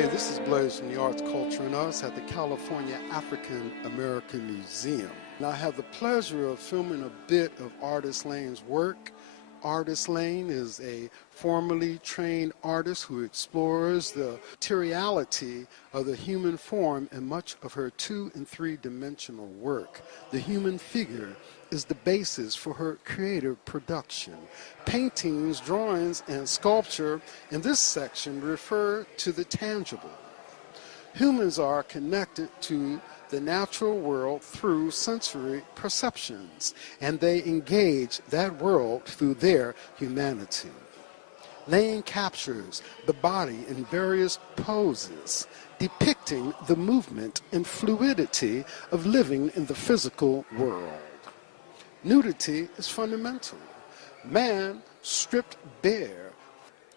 Hey, this is Blaze from the Arts, Culture, and Us at the California African American Museum. And I have the pleasure of filming a bit of Artis Lane's work. Artis Lane is a formerly trained artist who explores the materiality of the human form in much of her 2- and 3-dimensional work. The human figure is the basis for her creative production. Paintings, drawings, and sculpture in this section refer to the tangible. Humans are connected to the natural world through sensory perceptions, and they engage that world through their humanity. Lane captures the body in various poses, depicting the movement and fluidity of living in the physical world. Nudity is fundamental. Man stripped bare,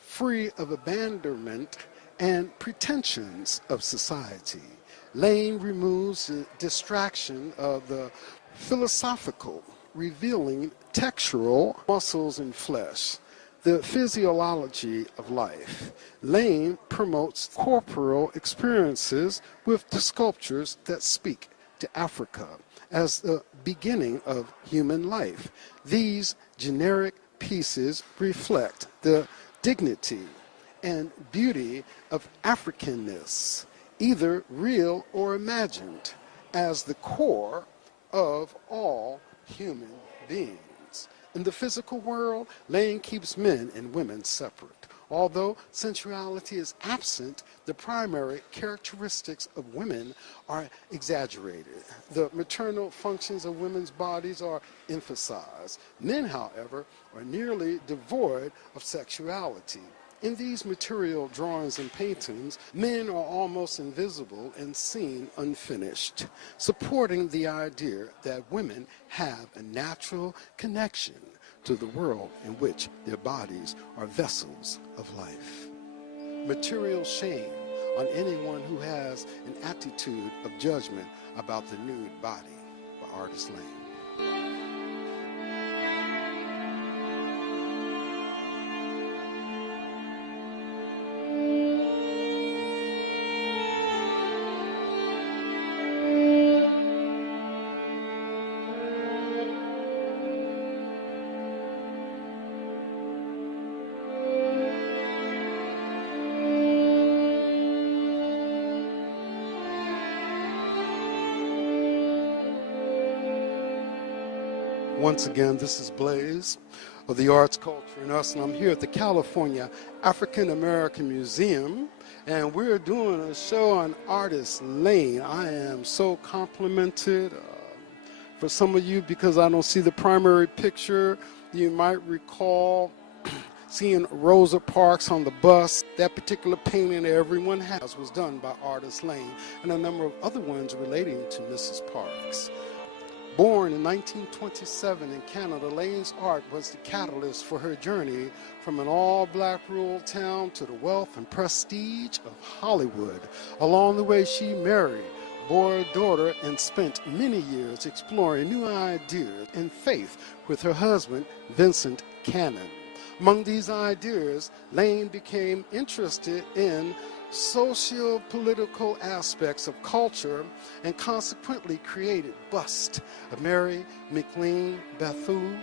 free of abandonment and pretensions of society. Lane removes the distraction of the philosophical, revealing textural muscles and flesh, the physiology of life. Lane promotes corporal experiences with the sculptures that speak to Africa as the beginning of human life. These generic pieces reflect the dignity and beauty of Africanness, either real or imagined, as the core of all human beings. In the physical world, Lane keeps men and women separate. Although sensuality is absent, the primary characteristics of women are exaggerated. The maternal functions of women's bodies are emphasized. Men, however, are nearly devoid of sexuality. In these material drawings and paintings, men are almost invisible and seen unfinished, supporting the idea that women have a natural connection to the world in which their bodies are vessels of life. Material shame on anyone who has an attitude of judgment about the nude body by Artis Lane. Once again, this is Blaze of the Arts, Culture, and Us, and I'm here at the California African American Museum, and we're doing a show on Artis Lane. I am so complimented. For some of you, because I don't see the primary picture, you might recall seeing Rosa Parks on the bus. That particular painting that everyone has was done by Artis Lane, and a number of other ones relating to Mrs. Parks. Born in 1927 in Canada, Lane's art was the catalyst for her journey from an all-black rural town to the wealth and prestige of Hollywood. Along the way, she married, bore a daughter, and spent many years exploring new ideas and faith with her husband, Vincent Cannon. Among these ideas, Lane became interested in socio-political aspects of culture and consequently created busts of Mary McLean Bethune,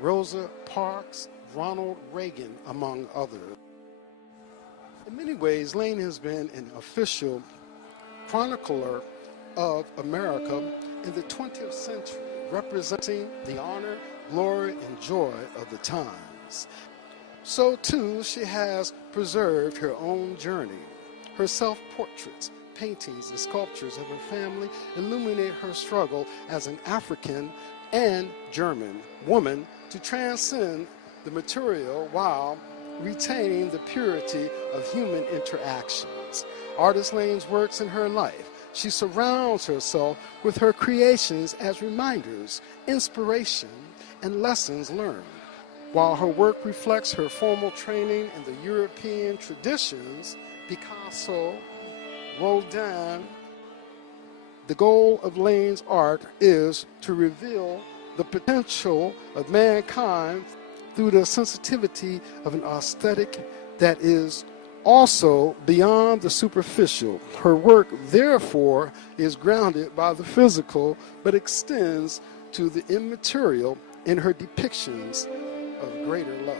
Rosa Parks, Ronald Reagan, among others. In many ways, Lane has been an official chronicler of America in the 20th century, representing the honor, glory, and joy of the times. So too, she has preserved her own journey. Her self-portraits, paintings, and sculptures of her family illuminate her struggle as an African and German woman to transcend the material while retaining the purity of human interactions. Artis Lane's works in her life. She surrounds herself with her creations as reminders, inspiration, and lessons learned. While her work reflects her formal training in the European traditions, Picasso, Rodin, the goal of Lane's art is to reveal the potential of mankind through the sensitivity of an aesthetic that is Also, beyond the superficial, her work, therefore, is grounded by the physical, but extends to the immaterial in her depictions of greater love.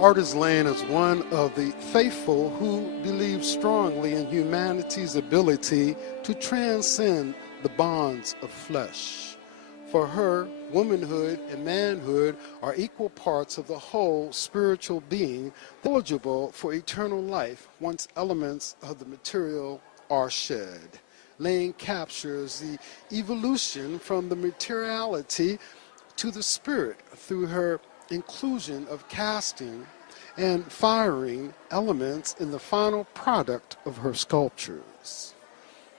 Artis Lane is one of the faithful who believes strongly in humanity's ability to transcend the bonds of flesh. For her, womanhood and manhood are equal parts of the whole spiritual being, eligible for eternal life once elements of the material are shed. Lane captures the evolution from the materiality to the spirit through her inclusion of casting and firing elements in the final product of her sculptures.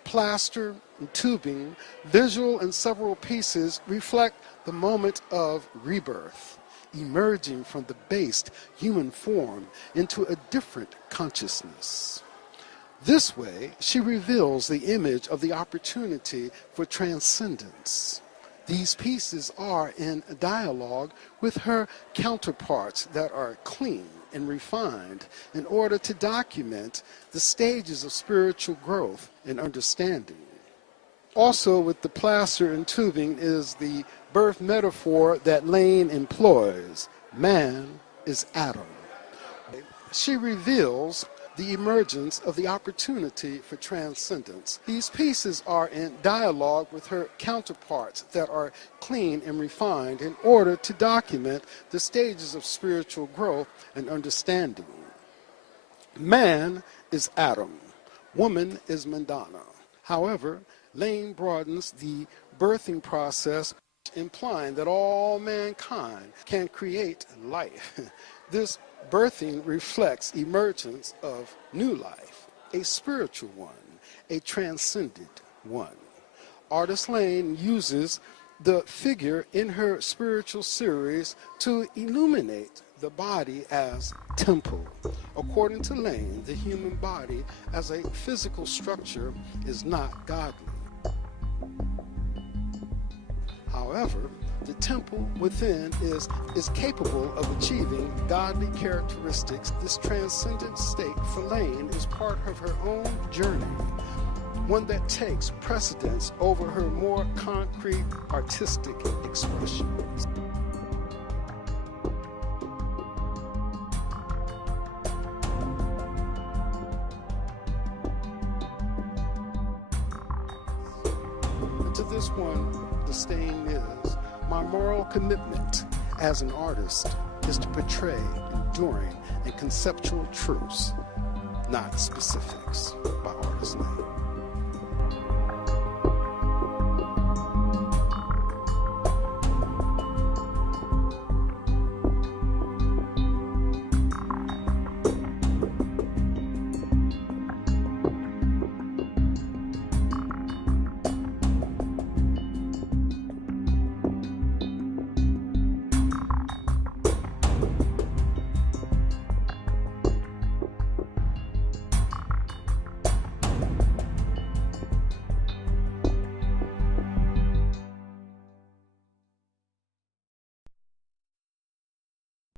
Plaster and tubing, visual and several pieces reflect the moment of rebirth, emerging from the based human form into a different consciousness. This way, she reveals the image of the opportunity for transcendence. These pieces are in dialogue with her counterparts that are clean and refined in order to document the stages of spiritual growth and understanding. Also with the plaster and tubing is the birth metaphor that Lane employs. Man is Adam. She reveals the emergence of the opportunity for transcendence. These pieces are in dialogue with her counterparts that are clean and refined in order to document the stages of spiritual growth and understanding. Man is Adam. Woman is Madonna. However, Lane broadens the birthing process, implying that all mankind can create life. This birthing reflects emergence of new life, a spiritual one, a transcendent one. Artis Lane uses the figure in her spiritual series to illuminate the body as temple. According to Lane, the human body as a physical structure is not godly. However, the temple within is capable of achieving godly characteristics. This transcendent state for Lane is part of her own journey, one that takes precedence over her more concrete artistic expressions. And to this one, the saying is, my moral commitment as an artist is to portray enduring and conceptual truths, not specifics, by Artis Lane.